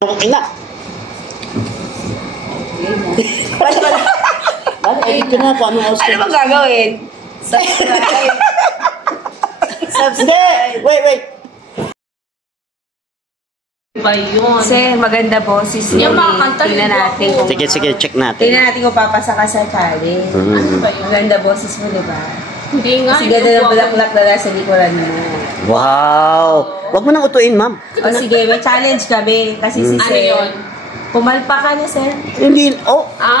Okay na. Edit ko na kung anong Ano bang gagawin? Subscribe. Hindi! Wait. Ba yun? Sir, maganda boses niya. Yung mga kanta Tingnan nito natin ako. kung... Sige, check natin. Tingnan natin kung papasa ka sa challenge. Ano ba yun? Maganda boses mo, diba? Hindi nga. Kasi ganda ng bulaklak na nasa likuran mo. Wow! Huwag mo nang utuin, ma'am. O sige, may challenge kami. Kasi si Ano Sir... yun? Pumalpa ka na, Sir. Hindi,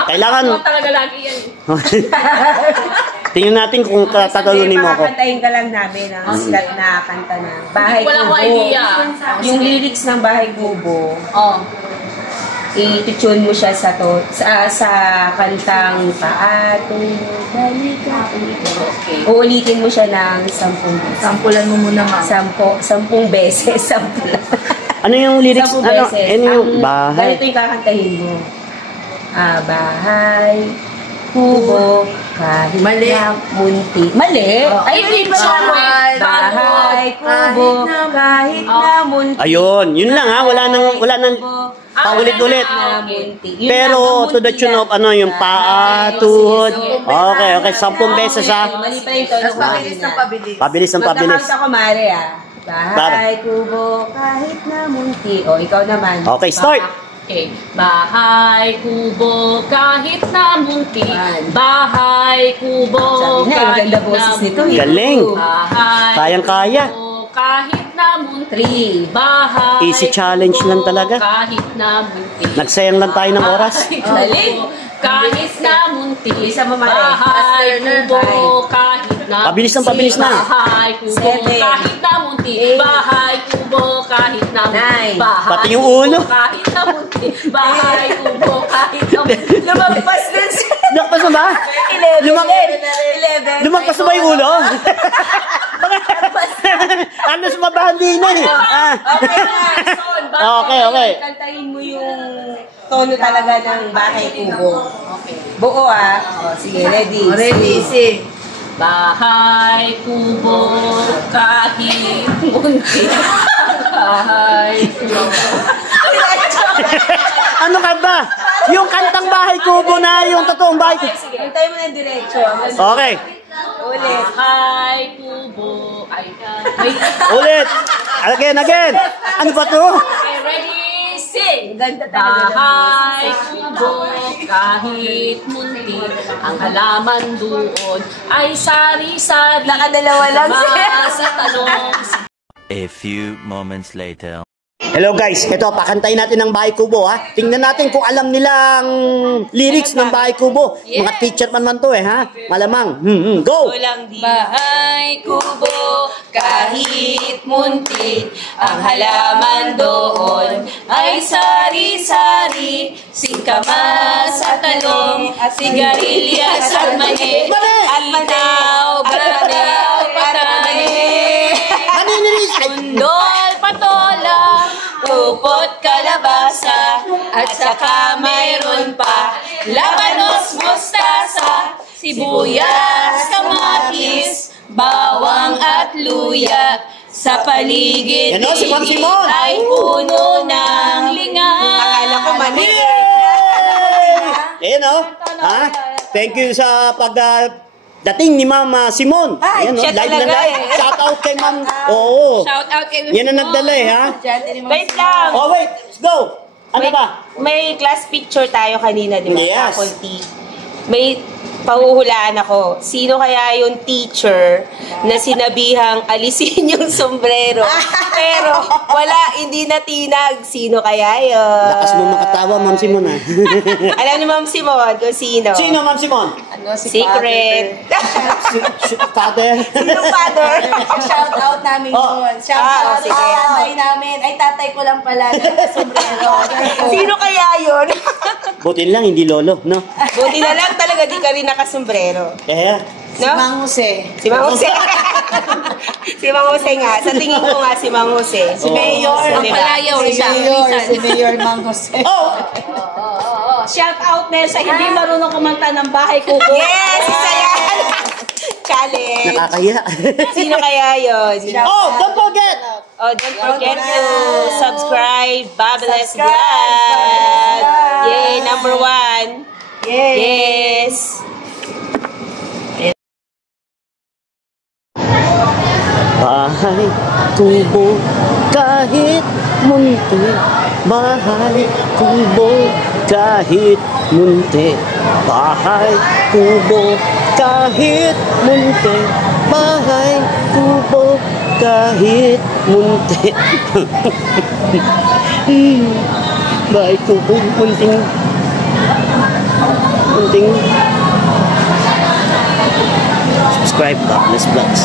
kailangan... Ako talaga lagi yan. Tingnan natin kung tatalunin mo ako. Makakantahin ka lang namin ang silat na kanta na Bahay Wala Kubo. ko idea. Yung lyrics ng Bahay Kubo, Oh. i-tune mo siya sa kantang Paatong Balikan. Okay. Uulitin mo siya ng 10 beses. Sampulan mo muna, ma'am. 10 beses. 10 Ano yung lyrics? 10 Ano beses. yung bahay? Ganito yung kakantahin mo. Bahay, kubo, kahit Mali. na munti. Mali? Ay, hindi pa siya. Bahay, kubo, kahit na munti. Ayun, yun lang ha. Wala nang paulit-ulit. Na munti. Yun Pero lang, to the munti tune lang. of yung paa, tuhod. Okay, 10 beses ha. Mali pa yung tono. Pabilis na pabilis. Pabilis ang pabilis. Magkakanta ko, Mare, Bahay, kubo, kahit na munti. O, ikaw naman. Okay, start! Okay. Bahay, kubo, kahit na munti. Bahay, kubo, Sabi na, kahit maganda na boses nito, munti. Galing. Bahay, Kayang-kaya. kubo, kahit na munti. 3. Bahay, Easy challenge kubo, lang talaga. kahit na munti. Nagsayang lang tayo ng oras. Galing. Kahit na munti. Isa mo, Mare. Bahay, kubo, Five. kahit na Pabilis na. Bahay, kubo, 7. kahit na munti. Bahay, kubo, kahit na munti. 9. Bahay, Pati yung kubo, ulo. kahit na munti. Bahay, kubo, kahit na munti. Lumagpas din siya. Lumagpas na ba? 11. Lumagpas na ba yung ulo? Ano sumabahan din na eh. Okay na. Okay. Kantahin mo yung tono talaga ng Bahay Kubo. Okay. Buo O, sige, ready. Sing. Bahay, kubo, kahit munti. Bahay, kubo. Ano ka ba? Yung kantang bahay kubo na yung totoong bahay kubo. Sige, kantahin mo ng diretso. Okay. Ulit. Bahay, kubo. Ay, wait. Ulit. Again. Ano ba to? Okay, ready, sing! Ganda talaga ng Bahay, kubo, kahit munti, ang halaman doon ay sari-sari. Nakadalawa lang, sir. Sa talong. A few moments later. Hello guys, ito pakantayin natin ng Bahay Kubo ha. Tingnan natin kung alam nilang lyrics ng Bahay Kubo. Mga teacher man to ha. Malamang. Go! Bahay Kubo, kahit munti, ang halaman doon ay sari-sari, singkamas at talong, sigarilyas at mani, at manaw, banaw, patani, sundol, patola, upot, kalabasa, at saka mayroon pa labanos, mustasa, sibuyas, kamatis, bawang at luya. Sa paligid Yan o, si Ma'am Simon. ay puno ng linga. Akala ko mani. Ayan o. Ha? Thank you sa dating ni Ma'am Simon. Ay, Ayan, siya live na talaga live. eh. Shout out kay Ma'am. Oo. Shout out kay Yan ang nagdala ha. Wait lang. Oh wait, let's go. Ano ba? May class picture tayo kanina, di ba? Yes. Faculty. May pahuhulaan ako. Sino kaya yung teacher na sinabihang alisin yung sombrero? Pero wala, hindi natinag. Sino kaya yun? Lakas mo makatawa, Ma'am Simon ha. Alam ni Ma'am Simon kung sino? Sino, Ma'am Simon? Secret. Father. Sino father? Shout out namin Oh. yun. Shout Ah, out sige. sa tatay namin. Ay, tatay ko lang pala. Sombrero. Sino kaya yun? Buti lang, hindi lolo, no? Buti na lang talaga di ka rin nakasombrero. Eh, Si No? Mang Jose. Si Mang Jose. Si Mang Jose nga. Sa tingin ko nga si Mang Jose. Si Mayor. Ang palayaw Si Mayor Mang Jose. oh! Shout out na sa hindi marunong kumanta ng Bahay Kubo. Yes! Isa yan! challenge. Nakakahiya. Sino kaya yun? Oh, don't forget! Oh, don't forget to subscribe, Babeles Subscribe, Vlog. Babeles Yay, Vlog. number 1. Yay! Yes. Bahay kubo kahit munti. Bahay kubo kahit munti. Bahay kubo kahit munti. Bahay kubo kahit munti. Bahay kubo munting. Munting. Subscribe, Babeles Vlogs.